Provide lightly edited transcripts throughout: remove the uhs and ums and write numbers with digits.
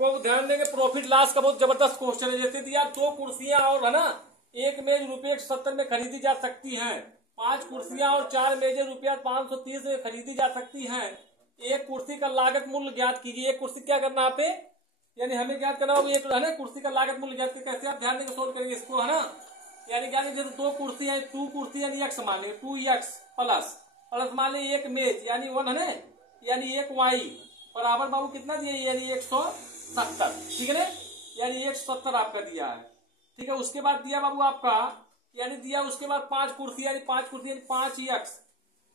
देखो ध्यान देंगे, प्रॉफिट लॉस का बहुत जबरदस्त क्वेश्चन है। जैसे दिया 2 कुर्सियां और है ना एक मेज ₹170 में खरीदी जा सकती हैं। 5 कुर्सियां और 4 मेजें ₹530 में खरीदी जा सकती हैं। एक कुर्सी का लागत मूल्य ज्ञात कीजिए। एक कुर्सी क्या करना आप, यानी हमें ज्ञात करना होगा एक है ना कुर्सी का लागत मूल्य ज्ञात कैसे आप ध्यान देंगे सोल्व करेंगे इसको, है ना। यानी क्या जैसे 2 कुर्सी है, 2 कुर्सी यानी x मान लेंगे 2x प्लस मान लेंगे एक मेज यानी 1 है ना, यानी एक y बराबर बाबू कितना दिया यानी 170, ठीक है ना, यानी 170 आपका दिया है, ठीक है। उसके बाद दिया बाबू आपका यानी दिया उसके बाद 5 कुर्सी यानी 5 कुर्सी यानी 5x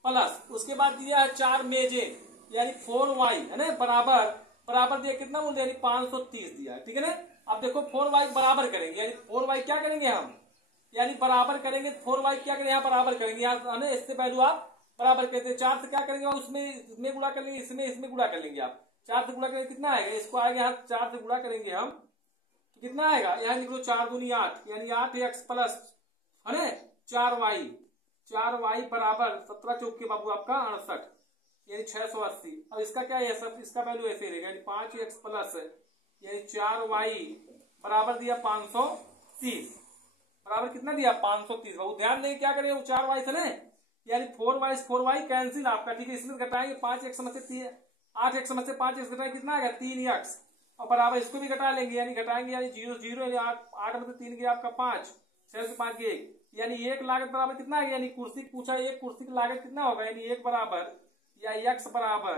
प्लस उसके बाद दिया है 4 मेजे यानी 4y है ना बराबर दिया कितना मूल्य यानी 530 दिया है, ठीक है ना। अब देखो 4y बराबर करेंगे यानी 4y क्या करेंगे हम यानी बराबर करेंगे 4y क्या करेंगे यहाँ बराबर करेंगे यहाँ है इससे पहलू आप बराबर कहते हैं 4 से क्या करेंगे उसमें गुणा कर लेंगे इसमें गुणा कर लेंगे आप 4 से गुणा करेंगे कितना आएगा इसको आएगा यहाँ 4 से गुणा करेंगे हम तो कितना आएगा यहाँ लिख लो 4 दूनी 8 यानी 8x प्लस है ना 4y बराबर 17 चौक के बाबू आपका 68 यानी 680। अब इसका क्या है सब इसका वैल्यू ऐसे रहेगा यानी 5x प्लस यानी 4y बराबर दिया 530 बराबर कितना दिया 530। बाबू ध्यान देंगे क्या करेंगे 4y से ना यानी 4y कैंसिल आपका, ठीक है। इसमें घटाएंगे 5x समझ से 8x समझ से 5x घटाएंगे कितना आएगा 3x और बराबर इसको भी घटा लेंगे यानी घटाएंगे यानी 0 0 यानी 8 में से 3 गया आपका 5 6 से 5 गए यानी एक लागत बराबर कितना है यानी कुर्सी पूछा एक कुर्सी की लागत कितना होगा यानी एक बराबर या x बराबर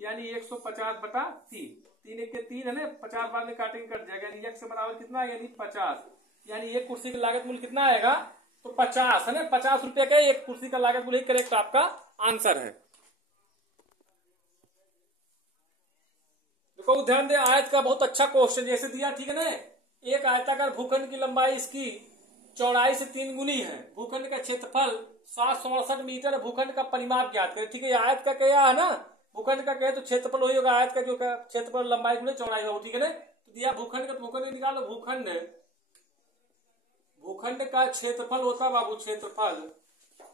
यानी 150/3 3 1 के 3 है ना 50 बाद में काटेंगे कट जाएगा यानी x बराबर कितना है यानी 50 यानी एक कुर्सी की लागत मूल्य कितना आएगा तो 50 है ना 50 रुपए का एक कुर्सी का लागत मूल्य करेक्ट आपका आंसर है। देखो ध्यान दे आयत का बहुत अच्छा क्वेश्चन जैसे दिया, ठीक है ना। एक आयताकार भूखंड की लंबाई इसकी चौड़ाई से 3 गुनी है। भूखंड का क्षेत्रफल 768 मीटर। भूखंड का परिमाप ज्ञात करें, ठीक है। आयत का क्या है ना भूखंड का कहे तो क्षेत्रफल वही होगा आयत का जो क्षेत्रफल लंबाई गुने चौड़ाई होगा, ठीक है ना। तो दिया भूखंड का भूखंड निकालो भूखंड का क्षेत्रफल होता बाबू क्षेत्रफल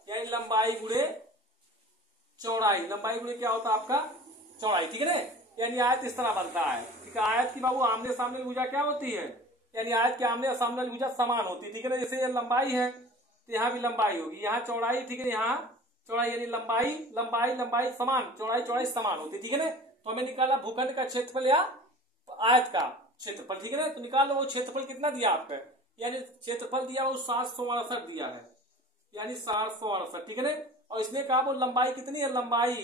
यानी लंबाई गुणे चौड़ाई, लंबाई गुणे क्या होता है आपका चौड़ाई, ठीक है ना। यानी आयत इस तरह बनता है, ठीक है। आयत की बाबू आमने सामने भुजा क्या होती है यानी आयत के आमने और सामने वाली भुजा समान होती है, ठीक है ना। जैसे ये लंबाई है तो यहाँ भी लंबाई होगी, यहाँ चौड़ाई, ठीक है। यहाँ चौड़ाई यानी लंबाई समान चौड़ाई समान होती है, ठीक है ना। तो हमें निकाला भूखंड का क्षेत्रफल या आयत का क्षेत्रफल, ठीक है ना। तो निकालो वो क्षेत्रफल कितना दिया आपका यानी क्षेत्रफल दिया वो 768 दिया है यानी 768, ठीक है ना। और इसमें कहा वो लंबाई कितनी है लंबाई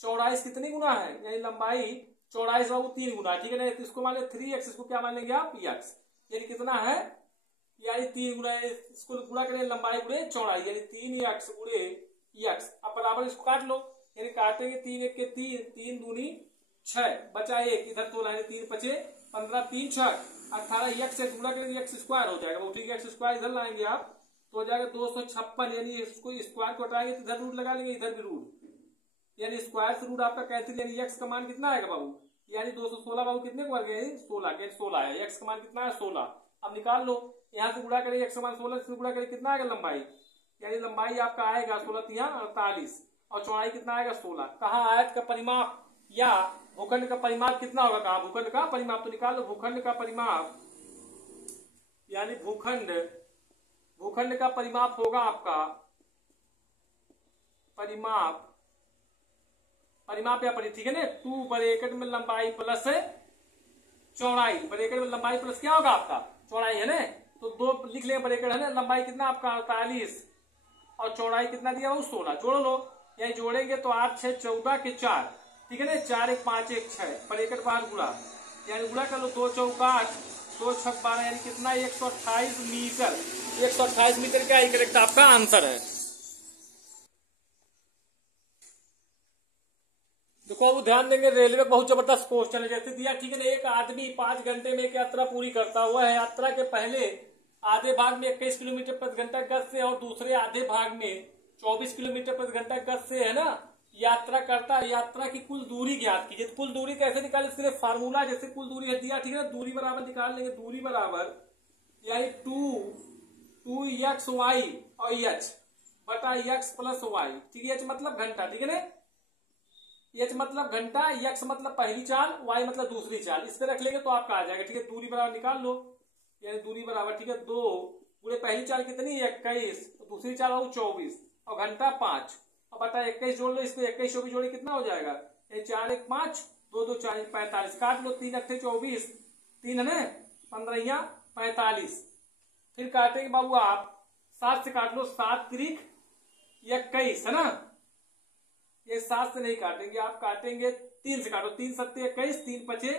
चौड़ाई से कितनी गुना है यानी लंबाई चौड़ाई से वो 3 गुना, ठीक है ना। तो इसको मान लें 3x इसको क्या मान लेंगे आप x यानी कितना है यानी 3 गुना इसको गुणा करें लंबाई गुणे चौड़ाई यानी 3x गुणे x। अब बराबर इसको काट लो यानी काटेंगे 3 1 के 3 दूनी 6 बचा 1 इधर तो लाएंगे 3 बचे 15 3 6 18 x से गुणा करेंगे x स्क्वायर हो जाएगा, ठीक है। x स्क्वायर इधर लाएंगे आप तो हो जाएगा 256 यानी इसको स्क्वायर को हटाएंगे तो इधर रूट लगा लेंगे इधर भी रूट यानी स्क्वायर से रूट आपका कैंसिल यानी x का मान कितना आएगा बाबू यानी 216 बाबू कितने को वर्ग है 16 है। x का मान कितना है 16। अब निकाल लो यहाँ से गुणा करें x का मान 16 से गुणा करें कितना आएगा लंबाई यानी लंबाई आपका आएगा 16 48 और चौड़ाई कितना आएगा 16। कहाँ आयत का परिमाप या भूखंड का परिमाप कितना होगा, कहा भूखंड का परिमाप तो निकाल लो भूखंड का परिमाप यानी भूखंड का परिमाप होगा आपका परिमाप या ठीक है ना 2 ब्रैकेट में लंबाई प्लस चौड़ाई ब्रैकेट में लंबाई प्लस क्या होगा आपका चौड़ाई है ना। तो 2 लिख लेंगे ब्रैकेट है ना लंबाई कितना आपका 48 और चौड़ाई कितना दिया वो 16 जोड़ लो यानी जोड़ेंगे तो 8 6 14 के 4, ठीक है ना। 4 1 5 1 6 ब्रैकेट बाहर गुणा यानी गुणा कर लो 2 4 8 2 6 12 यानी कितना 128 मीटर 128 मीटर क्या करेक्ट आपका आंसर है। देखो अब ध्यान देंगे रेलवे बहुत जबरदस्त क्वेश्चन है जैसे दिया, ठीक है ना। एक आदमी 5 घंटे में एक यात्रा पूरी करता हुआ है। यात्रा के पहले आधे भाग में 21 किलोमीटर प्रति घंटा गति से और दूसरे आधे भाग में 24 किलोमीटर प्रति घंटा गति से है ना यात्रा करता है। यात्रा की कुल दूरी ज्ञात कीजिए। तो कुल दूरी कैसे निकाले इसके लिए फार्मूला जैसे कुल दूरी है दिया, ठीक है ना। दूरी बराबर निकाल लेंगे दूरी बराबर यानी 2x y और h बटा x प्लस y, ठीक है। h मतलब घंटा, ठीक है ना। एच मतलब घंटा, यक्स मतलब पहली चाल, वाई मतलब दूसरी चाल, इस पे रख लेंगे तो आपका आ जाएगा। ठीक है, दूरी बराबर निकाल लो, यानी दूरी बराबर, ठीक है, 2 पूरे पहली चाल कितनी 21, दूसरी चाल हो 24 और घंटा 5 और बटा 21 जोड़ लो, इसको 21 24 जोड़े कितना हो जाएगा, 4 1 5 2 2 4 45, काट लो, 3 अट्ठे 24, 3 है ना 15 45, फिर काटेंगे बाबू आप 7 से काट लो, 7 त्रिक 21 है ना, ये 7 से नहीं काटेंगे आप, काटेंगे 3 से, काटो 3 सत्ते 21, 3 पचे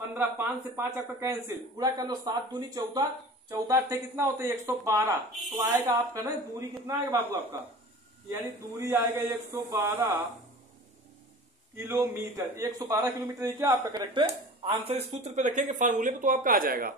15, 5 से 5 आपका कैंसिल, पूरा कर लो, 7 दूनी 14, 14 अट्ठे कितना होता है 112, तो आएगा आपका ना दूरी कितना आएगा बाबू आपका, यानी दूरी आएगा 112 किलोमीटर। 112 किलोमीटर क्या आपका करेक्ट है आंसर, इस सूत्र पे रखेंगे फॉर्मूले पे तो आपका आ जाएगा।